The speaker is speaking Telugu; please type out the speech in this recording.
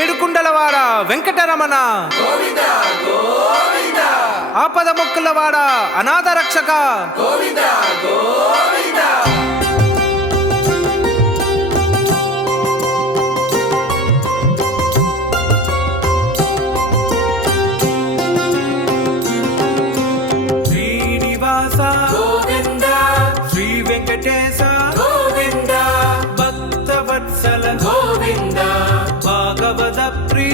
ఏడుకుండలవాడ వెంకటరమణ, ఆపద మొక్కులవాడ అనాథ రక్షక, శ్రీనివాస గోవింద, శ్రీ వెంకటేశ గోవింద, భక్త వత్సల గోవింద, భాగవత ప్రియ